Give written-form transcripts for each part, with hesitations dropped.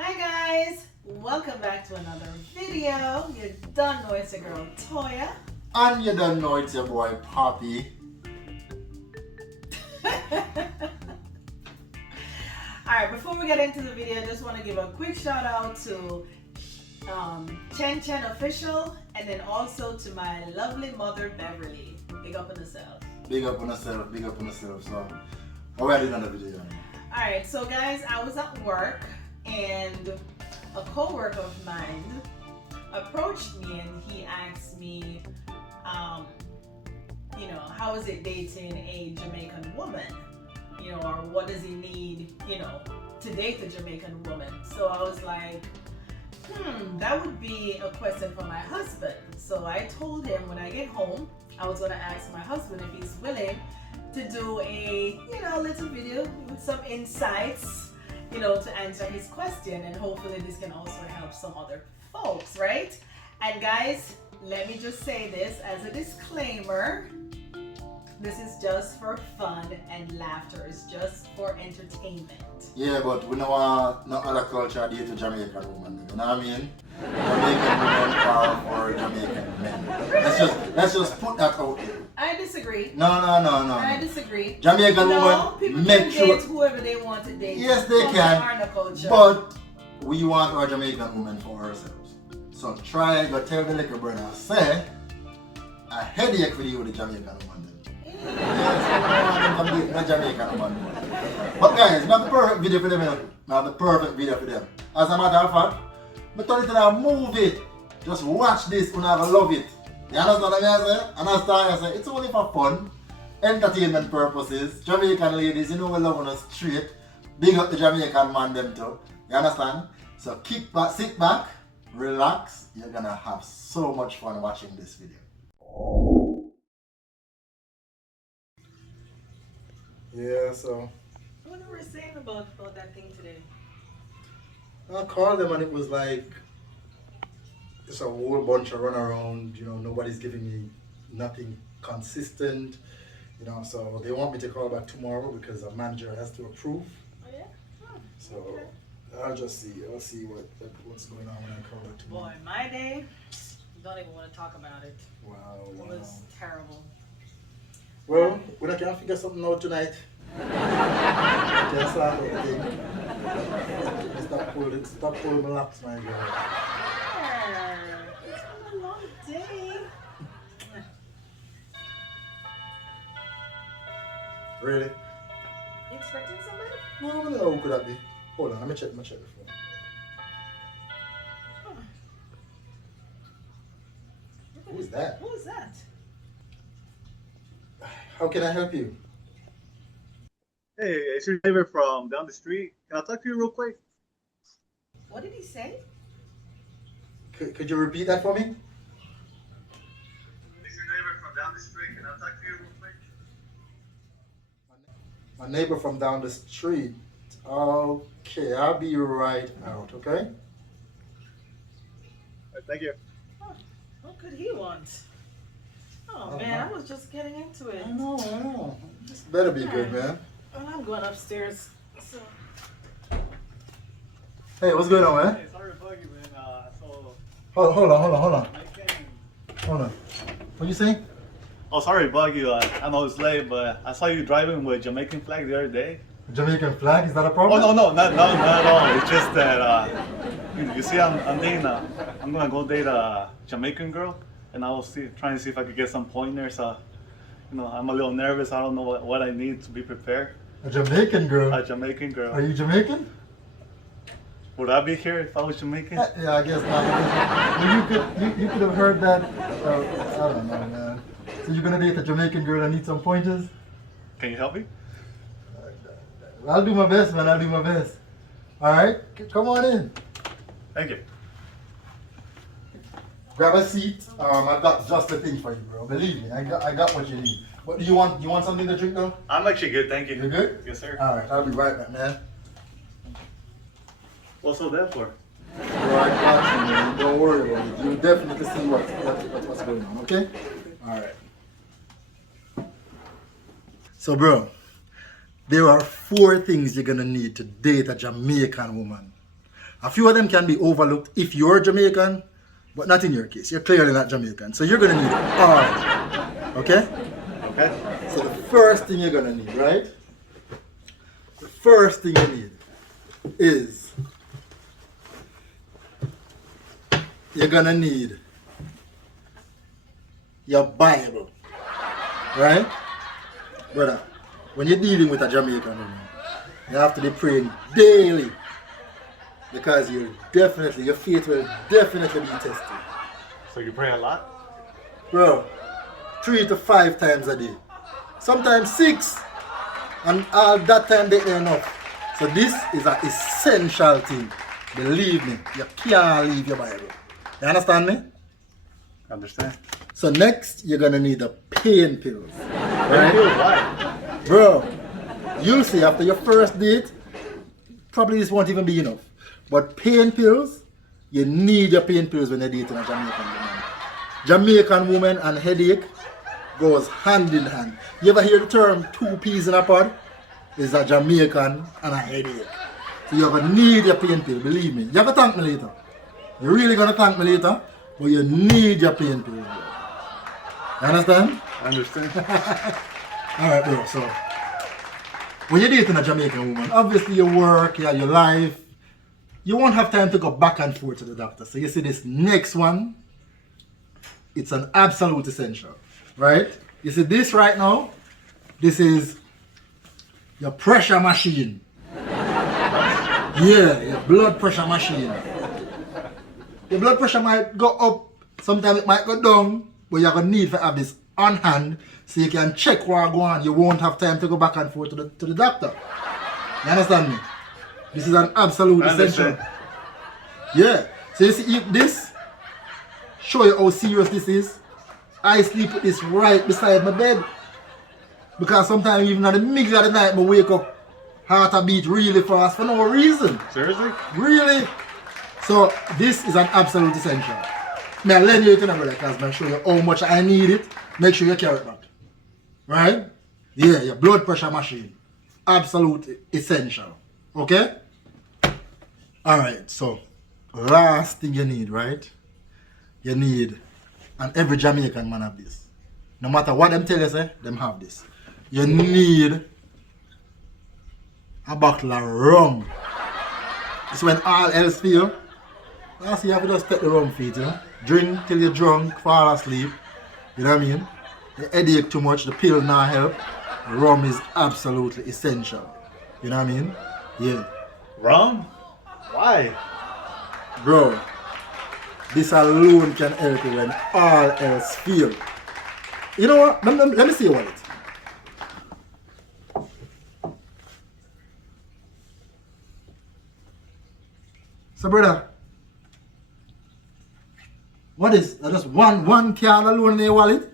Hi guys, welcome back to another video. You done know it's your girl Toya. And you don't know it's your boy Poppy. Alright, before we get into the video, I just want to give a quick shout out to Chen Chen Official and then also to my lovely mother Beverly. Big up on yourself. Big up on yourself, big up on yourself. So, already another video. Alright, so guys, I was at work and a co-worker of mine approached me and he asked me, how is it dating a Jamaican woman? Or what does he need, to date a Jamaican woman? So I was like, that would be a question for my husband. So I told him when I get home, I was going to ask my husband if he's willing to do a, little video with some insights, to answer his question, and hopefully this can also help some other folks, right? And guys, let me just say this as a disclaimer. This is just for fun and laughter. It's just for entertainment. Yeah, but we know no other culture date to Jamaican women. You know what I mean? Jamaican women are for Jamaican men. Let's just put that out there. I disagree. No. I disagree. Jamaican people women can date whoever they want to date. Yes, they can. But we want our Jamaican women for ourselves. So try go tell the liquor brother, say a headache for you with the Jamaican woman. Yes, Jamaican woman. But guys, not the perfect video for them. Not the perfect video for them. As a matter of fact, I turn it a movie. Just watch this and I love it. You understand what I say? Understand? I say it's only for fun, entertainment purposes. Jamaican ladies, we love on us straight. Big up the Jamaican man them too. You understand? So sit back, relax. You're gonna have so much fun watching this video. Yeah, so What were we saying about that thing today? I called them and it was like it's a whole bunch of runaround, nobody's giving me nothing consistent, so they want me to call back tomorrow because a manager has to approve. Oh yeah? So okay. I'll see what's going on when I call back tomorrow. Boy, my day, don't even want to talk about it. Wow. It was terrible. Well, we can figure something out tonight. Just start with the thing. Stop pulling my laps, my girl. It's been a long day. Really? You expecting somebody? No, I don't know who could that be. Hold on, let me check the phone. Who is that? Who is that? How can I help you? Hey, it's your neighbor from down the street. Can I talk to you real quick? What did he say? Could you repeat that for me? It's your neighbor from down the street. Can I talk to you real quick? My neighbor from down the street. Okay, I'll be right out, okay? All right, thank you. Huh. What could he want? Oh don't man, know. I was just getting into it. I know. This better be good, man. Well, I'm going upstairs. So. Hey, what's going on, man? Hey, sorry to bug you, man. Hold on. Hold on. What you saying? Oh, sorry to bug you. I know it's late, but I saw you driving with Jamaican flag the other day. Jamaican flag, is that a problem? Oh, no, not at all. It's just that, you see, I'm dating I'm going to go date a Jamaican girl, and I was trying to see if I could get some pointers. I'm a little nervous. I don't know what I need to be prepared. A Jamaican girl? A Jamaican girl. Are you Jamaican? Would I be here if I was Jamaican? Yeah, I guess not. Well, you could have heard that. I don't know, man. So you're gonna date a Jamaican girl and need some pointers? Can you help me? I'll do my best, man. I'll do my best. All right, come on in. Thank you. Grab a seat. I've got just the thing for you, bro. Believe me, I got what you need. What do you want? You want something to drink, though? I'm actually good, thank you. You good? Yes, sir. All right, I'll be right back, man. What's all that for? Bro, I got you, man. Don't worry about it. You'll definitely see what's going on, okay? All right. So, bro, there are 4 things you're gonna need to date a Jamaican woman. A few of them can be overlooked if you're Jamaican, but not in your case. You're clearly not Jamaican. So you're going to need all. Okay? Okay. So the first thing you're going to need, right? The first thing you need is you're going to need your Bible. Right? Brother, when you're dealing with a Jamaican woman, you have to be praying daily. Because your faith will definitely be tested. So you pray a lot? Bro, 3 to 5 times a day. Sometimes 6. And all that time they ain't enough. So this is an essential thing. Believe me, you can't leave your Bible. You understand me? Understand. So next, you're going to need the pain pills. Pain pills? Why? Bro, you'll see after your first date, probably this won't even be enough. But pain pills, you need your pain pills when you're dating a Jamaican woman. Jamaican woman and headache goes hand in hand. You ever hear the term 2 peas in a pod? It's a Jamaican and a headache. So you're going to need your pain pill, believe me. You're going to thank me later. You're really going to thank me later, but you need your pain pill. You understand? I understand. Alright, bro, so when you're dating a Jamaican woman, obviously your work, your life, you won't have time to go back and forth to the doctor. So you see this next one, it's an absolute essential, right? You see this right now, this is your pressure machine. Yeah, your blood pressure machine. Your blood pressure might go up, sometimes it might go down, but you're going to need to have this on hand so you can check what's going on. You won't have time to go back and forth to the doctor. You understand me? This is an absolute essential. Yeah. So you see, if this show you how serious this is, I sleep with this right beside my bed. Because sometimes even in the middle of the night, I wake up, heart a beat really fast for no reason. Seriously? Really? So this is an absolute essential. May I lend you it in a brother because I'm show you how much I need it. Make sure you carry it back. Right? Yeah, your blood pressure machine. Absolute essential. Okay? Alright, so last thing you need, right? You need, and every Jamaican man have this. No matter what them tell you, say, them have this. You need a bottle of rum. It's when all else fail. Last you have to just take the rum feet, you know? Drink till you're drunk, fall asleep. You know what I mean? The headache too much, the pill not help. Rum is absolutely essential. You know what I mean? Yeah. Rum? Why? Bro, this alone can help you when all else fail. You know what? Let me see your wallet. So brother, what is just one card alone in your wallet?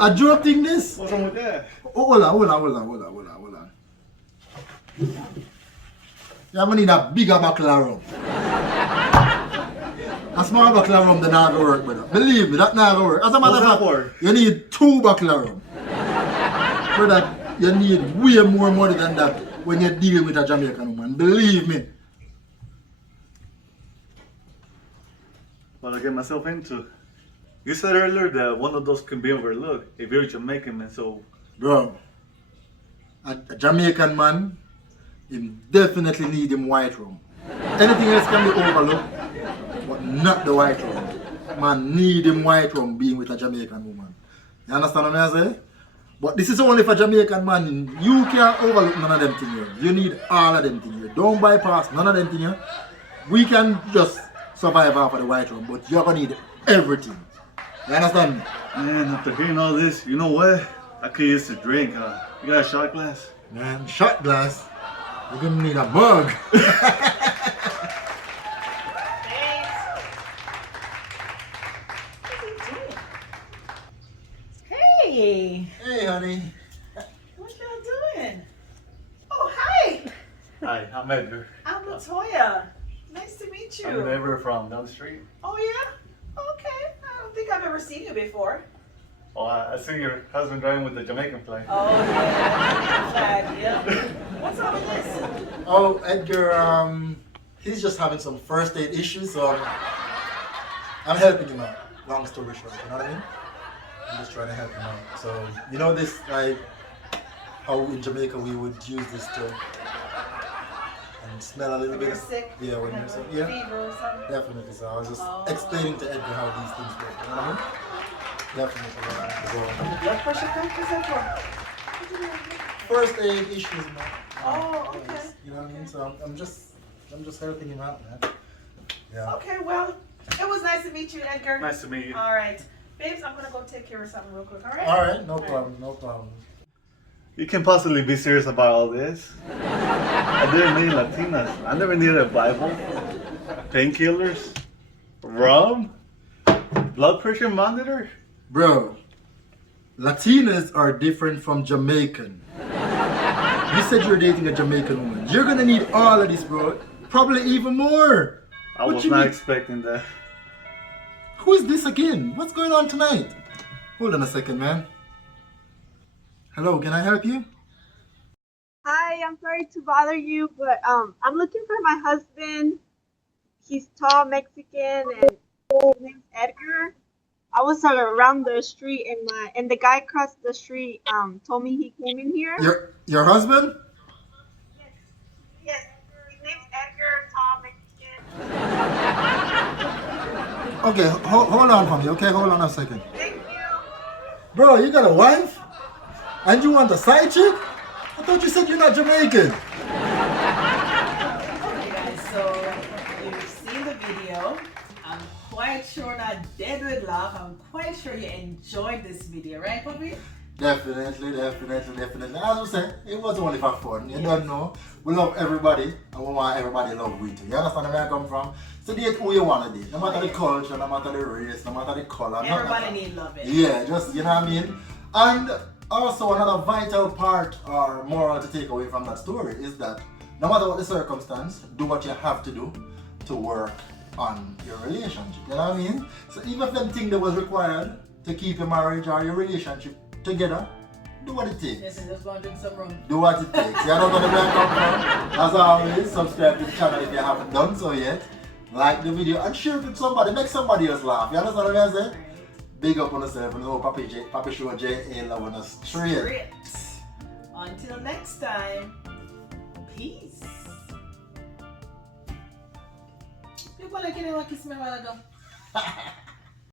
I joke thing this. What's wrong with that? Oh, hold on. You're gonna need a bigger bottle of rum. A small bottle of rum that not gonna work, brother. Believe me, that not gonna work. As a matter of fact, you need 2 bottles of rum. Brother, you need way more money than that when you're dealing with a Jamaican woman. Believe me. What I get myself into? You said earlier that one of those can be overlooked if you're Jamaican, man. So, bro, a Jamaican man, he definitely need him white rum. Anything else can be overlooked, but not the white rum. Man need him white rum being with a Jamaican woman. You understand what I say? But this is only for Jamaican man. You can't overlook none of them things here. You need all of them things here. Don't bypass none of them things here. We can just survive off of the white rum, but you're gonna need everything. You understand me? man, after hearing all this, you know what? I could use a drink. You got a shot glass? Man, shot glass. You're gonna need a mug. Hey, Hey, honey. what y'all doing? Oh, hi. Hi, I'm Edgar. I'm Latoya. Nice to meet you. I'm a neighbor from down the street. Oh, yeah? Okay. I don't think I've ever seen you before. Oh, I see your husband driving with the Jamaican flag. Oh, yeah. Flag, yeah. What's up with this? Oh, Edgar, he's just having some first aid issues, so I'm helping him out. Long story short, you know what I mean? I'm just trying to help him out. So, you know this, like, how in Jamaica we would use this to and smell a little When bit. you're sick? Yeah, when you're Have sick. a Yeah, fever or something? definitely. So I was just Oh. explaining to Edgar how these things work. You know what I mean? Definitely. So, Blood pressure cuff? What's that for? first aid issues, man. Oh, okay. Yes, you know what I mean? So I'm just helping him out, man. Yeah. Okay, well, it was nice to meet you, Edgar. Nice to meet you. All right. Babes, I'm going to go take care of something real quick, all right? All right, no problem, no problem. You can possibly be serious about all this. I didn't need Latinas. I never needed a Bible, painkillers, rum, blood pressure monitor. Bro, Latinas are different from Jamaican. You said you're dating a Jamaican woman. You're gonna need all of this, bro. Probably even more. I What was you not mean? expecting that. Who is this again? What's going on tonight? Hold on a second, man. Hello, can I help you? Hi, I'm sorry to bother you, but I'm looking for my husband. He's tall, Mexican, and his name's Edgar. I was around the street, and the guy across the street told me he came in here. Your husband? Yes, his name's Edgar, tall, Mexican. Okay, hold on for me, okay? Hold on a second. Thank you. Bro, you got a wife? And you want a side chick? I thought you said you're not Jamaican. Okay, guys, so you've seen the video. I'm quite sure, not dead with laugh, I'm quite sure you enjoyed this video, right, Poppy? Definitely. As we said, it was only for fun. You don't know. We love everybody and we want everybody to love we too. You understand where I come from? So date who you want to date. No matter the culture, no matter the race, no matter the color. Everybody needs love. Yeah, just, you know what I mean? And also another vital part or moral to take away from that story is that no matter what the circumstance, do what you have to do to work on your relationship. You know what I mean? So even if them thing that was required to keep your marriage or your relationship together, do what it takes. Yes, just going to drink some rum. Do what it takes. You know where I come from? As always, subscribe to the channel if you haven't done so yet. Like the video and share it with somebody. Make somebody else laugh. You understand what I'm saying? Big up on yourself and know Poppyshowja ain't loving us straight. Until next time, peace. People like it, kiss me while I go.